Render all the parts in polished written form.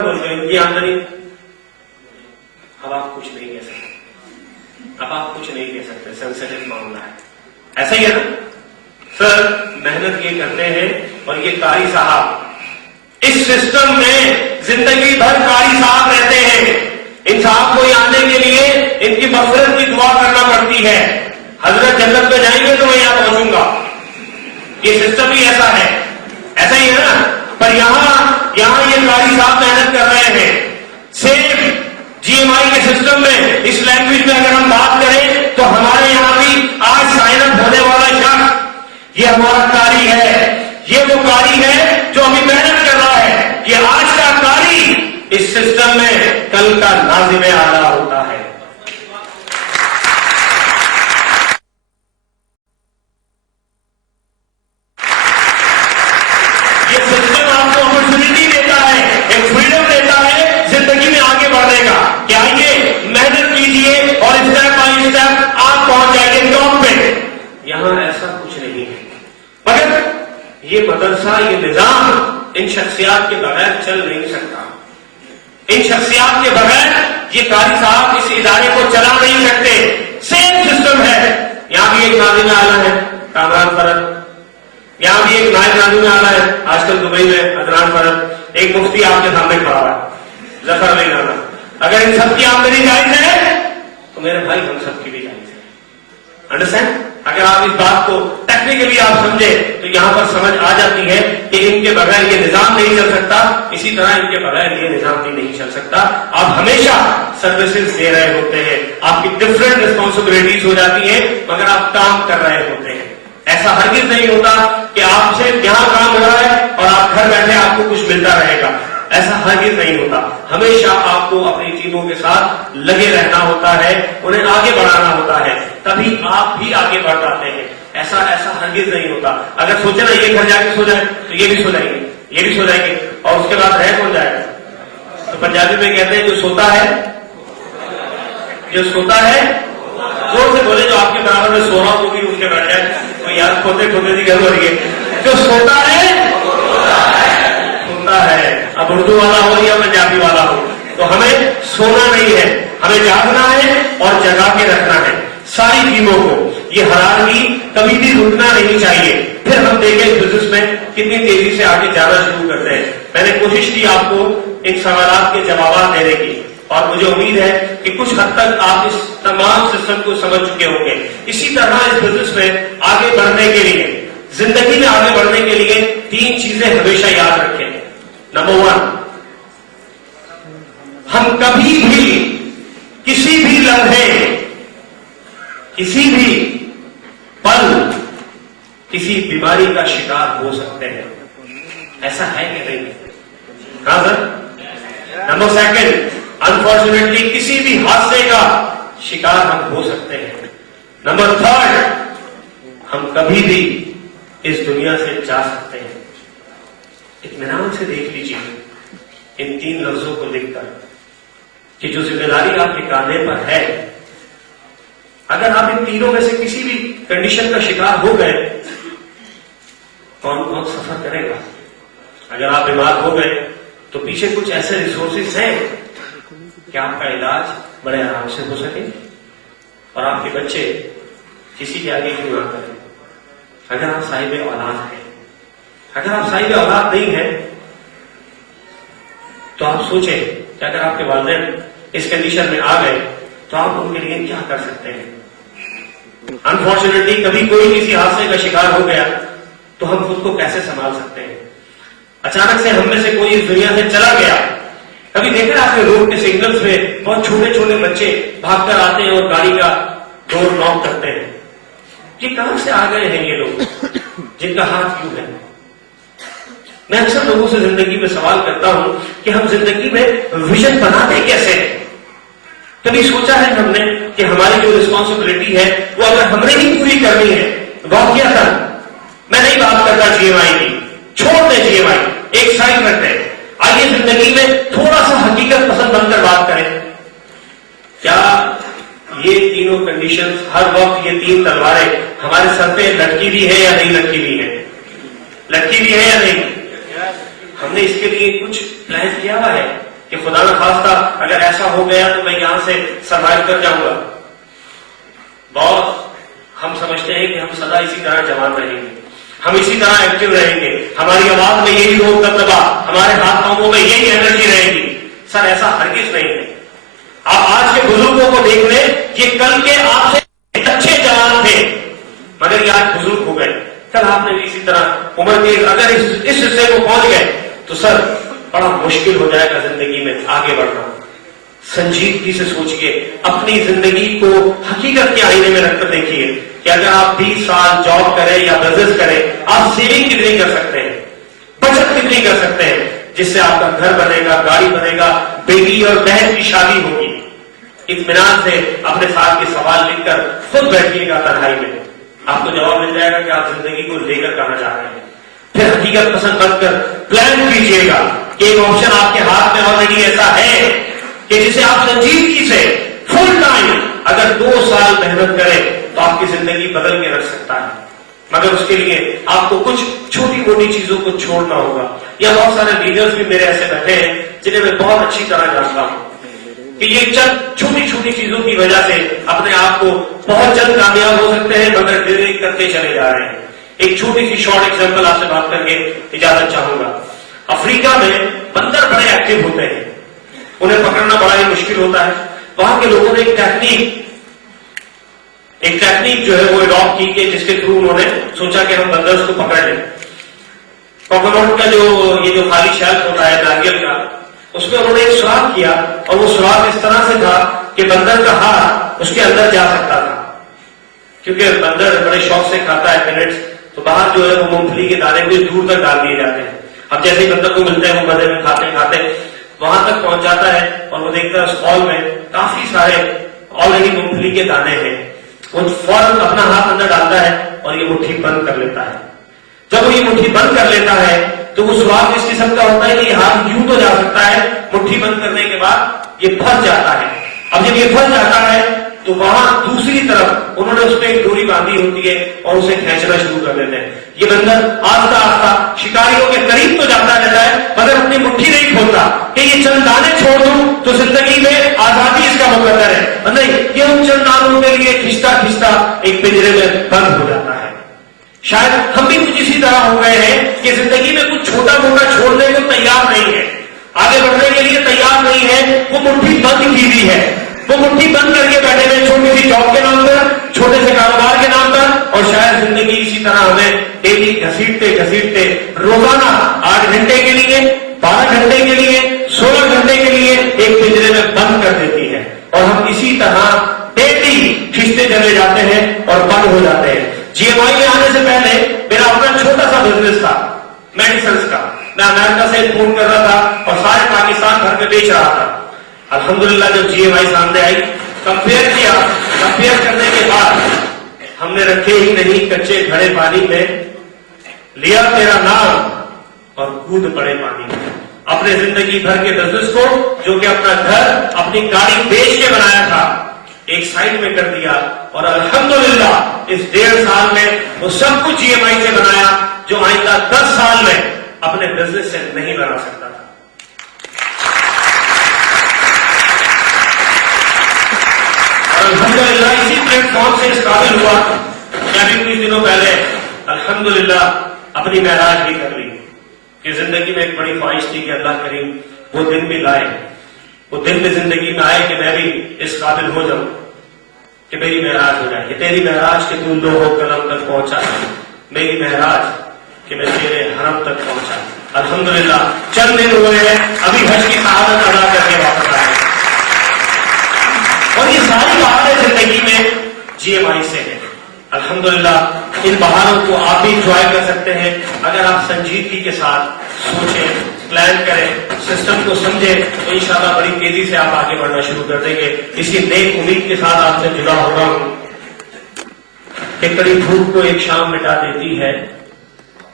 کی آمدنی اب آپ کچھ نہیں کہہ سکتے، اب آپ کچھ نہیں کہہ سکتے، سینسیٹیو معاملہ ہے، ایسا ہی ہے نا سر؟ محنت یہ کرتے ہیں اور یہ قاری صاحب اس سسٹم میں زندگی بھر قاری صاحب رہتے ہیں، ان صاحب کو یہاں آنے کے لیے ان کی مغفرت کی دعا کرنا پڑتی ہے، حضرت جنت میں جائیں گے تو میں یہاں پہنچوں گا، یہ سسٹم ہی ایسا ہے، ایسا ہی ہے نا؟ پر یہاں یہ قاری صاحب محنت کر رہے ہیں، سیم جی ایم آئی کے سسٹم میں اس لینگویج میں اگر ہم بات کریں تو ہمارے یہاں بھی آج سائن اپ ہونے والا شخص یہ ہمارا قاری ہے، یہ وہ قاری ہے جو ابھی محنت کر رہا ہے، یہ آج کا قاری اس سسٹم میں کل کا ناظم اعلیٰ ہوتا ہے۔ یہ سسٹم آپ کو اپرچونٹی دیتا ہے، ایک فریڈم دیتا ہے زندگی میں آگے بڑھنے کا کہ آئیے محنت کیجیے اور اسٹیپ بائی اسٹیپ آپ پہنچ جائیے ٹاپ پہ۔ یہاں ایسا کچھ نہیں ہے، مگر یہ مدرسہ، یہ نظام ان شخصیات کے بغیر چل نہیں سکتا، ان شخصیات کے بغیر یہ قاری صاحب اس ادارے کو چلا نہیں سکتے۔ سیم سسٹم ہے، یہاں بھی ایک ناظم اعلیٰ ہے کامران فرد، یہاں بھی ایک نائب ناظم اعلیٰ ہے آج کل دبئی میں عدنان فرد، ایک مفتی آپ کے سامنے کھڑا ہے ظفر علی نانا۔ اگر ان سب کی آمدنی جائز ہے تو میرے بھائی ہم سب کی بھی جائز ہے، انڈرسٹینڈ؟ اگر آپ اس بات کو ٹیکنیکلی آپ سمجھے تو یہاں پر سمجھ آ جاتی ہے کہ ان کے بغیر یہ نظام نہیں چل سکتا، اسی طرح ان کے بغیر یہ نظام بھی نہیں چل سکتا۔ آپ ہمیشہ سروسز دے رہے ہوتے ہیں، آپ کی ڈفرینٹ ریسپانسبلٹیز ہو جاتی ہیں، مگر آپ کام کر رہے ہوتے ہیں۔ ایسا ہرگز نہیں ہوتا کہ آپ سے یہاں کام ہو رہا ہے اور آپ گھر بیٹھے آپ کو کچھ ملتا رہے گا، ایسا ہرگز نہیں ہوتا۔ ہمیشہ آپ کو اپنی ٹیموں کے ساتھ لگے رہنا ہوتا ہے، انہیں آگے بڑھانا ہوتا ہے، تبھی آپ بھی آگے بڑھ پاتے ہیں۔ ایسا ہرگز نہیں ہوتا۔ اگر سوچے نا یہ گھر جا کے سو جائے تو یہ بھی سو جائیں گے، یہ بھی سو جائیں گے، اور اس کے بعد رہ کون جائے گا؟ تو پنجابی میں کہتے ہیں جو سوتا ہے زور سے بولے، جو آپ کے برابر میں سو رہا ہو وہ بھی اٹھ کے بیٹھ جائے، تو یار کھوتے کی گھر ہو رہی ہے، جو سوتا ہے اب اردو والا ہو یا پنجابی والا ہو، تو ہمیں سونا نہیں ہے، ہمیں جاگنا ہے اور جگا کے رکھنا ہے ساری ٹیموں کو۔ یہ حرارگی کبھی بھی رکنا نہیں چاہیے، پھر ہم دیکھیں اس بزنس میں کتنی تیزی سے آگے جانا شروع کرتے ہیں۔ میں نے کوشش کی آپ کو ان سوالات کے جوابات دینے کی، اور مجھے امید ہے کہ کچھ حد تک آپ اس تمام سسٹم کو سمجھ چکے ہوں گے۔ اسی طرح اس بزنس میں آگے بڑھنے کے لیے، زندگی میں آگے بڑھنے کے لیے 3 چیزیں ہمیشہ یاد رکھیں۔ نمبر 1، ہم کبھی بھی کسی بھی لمحے، کسی بھی پل کسی بیماری کا شکار ہو سکتے ہیں، ایسا ہے کہ نہیں؟ کہاں سر؟ نمبر 2، انفارچونیٹلی کسی بھی حادثے کا شکار ہم ہو سکتے ہیں۔ نمبر 3، ہم کبھی بھی اس دنیا سے جا سکتے ہیں۔ اطمینان سے دیکھ لیجیے ان 3 لفظوں کو لکھ کر کہ جو ذمہ داری آپ کے کاندھے پر ہے، اگر آپ ان تینوں میں سے کسی بھی کنڈیشن کا شکار ہو گئے، کون سفر کرے گا؟ اگر آپ بیمار ہو گئے تو پیچھے کچھ ایسے ریسورسز ہیں کہ آپ کا علاج بڑے آرام سے ہو سکے اور آپ کے بچے کسی کے آگے کیوں نہ کریں۔ اگر آپ صاحب اولاد ہیں، اگر آپ صاحب اولاد نہیں ہیں تو آپ سوچیں کہ اگر آپ کے والدین اس کنڈیشن میں آ گئے تو آپ ان کے لیے کیا کر سکتے ہیں۔ انفارچونیٹلی کبھی کوئی کسی حادثے کا شکار ہو گیا تو ہم خود کو کیسے سنبھال سکتے ہیں؟ اچانک سے ہم میں سے کوئی اس دنیا سے چلا گیا، کبھی دیکھا آپ کے روڈ کے سگنلز میں بہت چھوٹے چھوٹے بچے بھاگ کر آتے ہیں اور گاڑی کا ڈور ناک کرتے ہیں، یہ کہاں سے آ گئے ہیں یہ لوگ جن کا ہاتھ کیوں ہے؟ میں اکثر لوگوں سے زندگی میں سوال کرتا ہوں کہ ہم زندگی میں ویژن بناتے کیسے؟ کبھی سوچا ہے ہم نے کہ ہماری جو رسپانسبلٹی ہے وہ اگر ہم نے ہی پوری کرنی ہے، بات کیا تھا؟ میں نہیں بات کرتا جی ایم آئی کی، چھوڑ دیں جی ایم آئی، ایک سائڈ رکھتے ہیں، آئیے زندگی میں تھوڑا سا حقیقت پسند بن کر بات کریں۔ کیا یہ تینوں کنڈیشنز ہر وقت، یہ 3 تلواریں ہمارے سر پہ لٹکی بھی ہے یا نہیں لٹکی بھی ہے؟ لٹکی بھی ہے یا نہیں؟ ہم نے اس کے لیے کچھ پلان کیا ہوا ہے کہ خدا نہ خواستہ اگر ایسا ہو گیا تو میں یہاں سے سروائیو کر جاؤں گا. بہت ہم سمجھتے ہیں کہ ہم سدا اسی طرح جوان رہیں گے, ہم اسی طرح ایکٹیو رہیں گے, ہماری آواز میں یہی روح دبدبا, ہمارے ہاتھ پاؤں میں یہی انرجی رہے گی. سر ایسا ہرگز نہیں ہے. آپ آج کے بزرگوں کو دیکھ لیں, یہ کل کے آپ سے اچھے جوان تھے مگر یہ آج بزرگ ہو گئے. کل آپ نے بھی اسی طرح عمر کے اگر اس حصے کو پہنچ گئے تو سر بڑا مشکل ہو جائے گا زندگی میں آگے بڑھنا. سنجیدگی سے سوچئے, اپنی زندگی کو حقیقت کے آئینے میں رکھ کر دیکھیے کہ اگر آپ 20 سال جاب کریں یا بزنس کریں, آپ سیونگ کتنی کر سکتے ہیں, بچت کتنی کر سکتے ہیں جس سے آپ کا گھر بنے گا, گاڑی بنے گا, بیٹی اور بہن کی شادی ہوگی. اطمینان سے اپنے ساتھ کے سوال لکھ کر خود بیٹھیے گا تنہائی میں, آپ کو جواب مل جائے گا کہ آپ زندگی کو لے کر کہاں جا رہے ہیں. پھر حقیقت پسند بن کر پلان کیجیے گا کہ ایک آپشن آپ کے ہاتھ میں آلریڈی ایسا ہے کہ جسے آپ سنجیدگی سے فل ٹائم اگر 2 سال محنت کریں تو آپ کی زندگی بدل کے رکھ سکتا ہے. مگر اس کے لیے آپ کو کچھ چھوٹی موٹی چیزوں کو چھوڑنا ہوگا. یا بہت سارے لیڈرز بھی میرے ایسے بیٹھے ہیں جنہیں میں بہت اچھی طرح جانتا ہوں کہ یہ چند چھوٹی چھوٹی چیزوں کی وجہ سے اپنے آپ کو بہت جلد کامیاب ہو سکتے ہیں مگر ڈیلے کرتے چلے جا رہے ہیں. ایک چھوٹی سی شارٹ ایگزامپل آپ سے بات کر کے اجازت چاہوں گا. افریقہ میں بندر بڑے ایکٹیو ہوتے ہیں, انہیں پکڑنا بڑا ہی مشکل ہوتا ہے. وہاں کے لوگوں نے ایک ٹیکنیک جو ہے وہ اڈاپٹ کی کہ جس کے تھرو انہوں نے سوچا کہ ہم بندرز کو پکڑ لیں. کوکونٹ کا یہ جو خالی شیلف ہوتا ہے ناریل کا, اس میں انہوں نے ایک سوراخ کیا اور وہ سوراخ اس طرح سے تھا کہ بندر کا ہاتھ اس کے اندر جا سکتا تھا. کیونکہ بندر بڑے شوق سے کھاتا ہے پینٹس, تو باہر جو ہے وہ مونگ پھلی کے دانے کچھ دور تک ڈال دیے جاتے ہیں. اب جیسے ہی بندر کو ملتے ہیں وہ مزے میں کھاتے کھاتے وہاں تک پہنچ جاتا ہے اور وہ دیکھتا ہے اس ہال میں کافی سارے آلریڈی مونگ پھلی کے دانے ہیں. وہ فوراً اپنا ہاتھ اندر ڈالتا ہے اور یہ مٹھی بند کر لیتا ہے. جب وہ یہ مٹھی بند کر لیتا ہے تو وہ سوراخ اس قسم کا ہوتا ہے کہ یہ ہاتھ یوں تو جا سکتا ہے, مٹھی بند کرنے کے بعد یہ پھنس جاتا ہے. اب جب یہ پھنس جاتا ہے تو وہاں دوسری طرف انہوں نے اس پہ ایک ڈوری باندھی ہوتی ہے اور اسے کھینچنا شروع کر دیتے ہیں. یہ بندر آہستہ آہستہ شکاریوں کے قریب تو جاتا رہتا ہے مگر اپنی مٹھی نہیں کھولتا کہ یہ چند دانے چھوڑ دوں تو زندگی میں آزادی اس کا مقدر ہے. نہیں, یہ ان چند دانوں کے لیے کھنچتا کھنچتا ایک پنجرے میں بند ہو جاتا ہے. شاید ہم بھی کچھ اسی طرح ہو گئے ہیں کہ زندگی میں کچھ چھوٹا موٹا چھوڑنے کو تیار نہیں ہے, آگے بڑھنے کے لیے تیار نہیں ہے. وہ مٹھی بند کی ہوئی ہے, وہ مٹھی بند کر کے بیٹھے ہوئے چھوٹی سی جاب کے نام پر, چھوٹے سے کاروبار کے نام پر, اور شاید زندگی اسی طرح ہمیں ڈیلی گھسیٹتے گھسیٹتے روزانہ 8 گھنٹے کے لیے, 12 گھنٹے کے لیے, 16 گھنٹے کے لیے ایک پنجرے میں بند کر دیتی ہے. اور ہم اسی طرح ڈیلی کھینچتے چلے جاتے ہیں اور بند ہو جاتے ہیں. جی ایم آئی میں آنے سے پہلے میرا اپنا چھوٹا سا بزنس تھا میڈیسنس کا. میں امریکہ سے فون کر رہا تھا اور سارے پاکستان بھر میں بیچ رہا تھا. الحمدللہ جب جی ایم آئی سامنے آئی, کمپیئر کیا, کمپیئر کرنے کے بعد ہم نے رکھے ہی نہیں کچے کھڑے پانی میں, لیا تیرا نام اور کود پڑے پانی میں. اپنے زندگی بھر کے بزنس کو جو کہ اپنا گھر اپنی گاڑی بیچ کے بنایا تھا ایک سائڈ میں کر دیا, اور الحمدللہ اس 1.5 سال میں وہ سب کچھ جی ایم آئی سے بنایا جو آئندہ 10 سال میں اپنے بزنس سے نہیں بنا سکتا تھا. اور الحمدللہ اسی پلیٹ فارم سے اس قابل ہوا کہ ابھی کچھ دنوں پہلے الحمدللہ اپنی معراج بھی کر لی. کہ زندگی میں ایک بڑی خواہش تھی کہ اللہ کریم وہ دن بھی لائے, وہ دن بھی زندگی میں آئے کہ میں بھی اس قابل ہو جاؤں کہ میری معراج ہو جائے. کہ تیری معراج کہ تو لوہو قلم تک پہنچا, میری معراج کہ میں تیرے حرم تک پہنچا. الحمدللہ چند دن ہوئے ہیں, ابھی حج کی شہادت ادا کر کے واپس آئے. اور یہ ساری بہاریں زندگی میں جی ایم آئی سے ہیں. الحمدللہ ان بہاروں کو آپ بھی انجوائے کر سکتے ہیں اگر آپ سنجیدگی کے ساتھ سوچیں, پلان کریں, سسٹم کو سمجھیں تو انشاءاللہ بڑی تیزی سے آپ آگے بڑھنا شروع کر دیں گے. اسی نیک امید کے ساتھ آپ سے جڑا ہو رہا ہوں کہ کڑی دھوپ کو ایک شام مٹا دیتی ہے.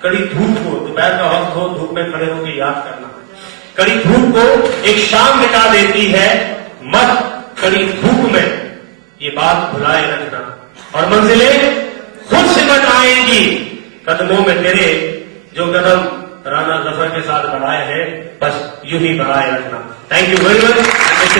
کڑی دھوپ کو, دوپہر کا وقت ہو, دھوپ میں کھڑے ہو کے یاد کرنا, کڑی دھوپ کو ایک شام مٹا دیتی ہے, مت کڑی دھوپ میں یہ بات بھلائے رکھنا. اور منزلیں خود سمجھ آئیں گی قدموں میں تیرے جو قدم رانا ظفر کے ساتھ بڑھائے ہیں، بس یوں ہی بڑھائے رکھنا. Thank you very much.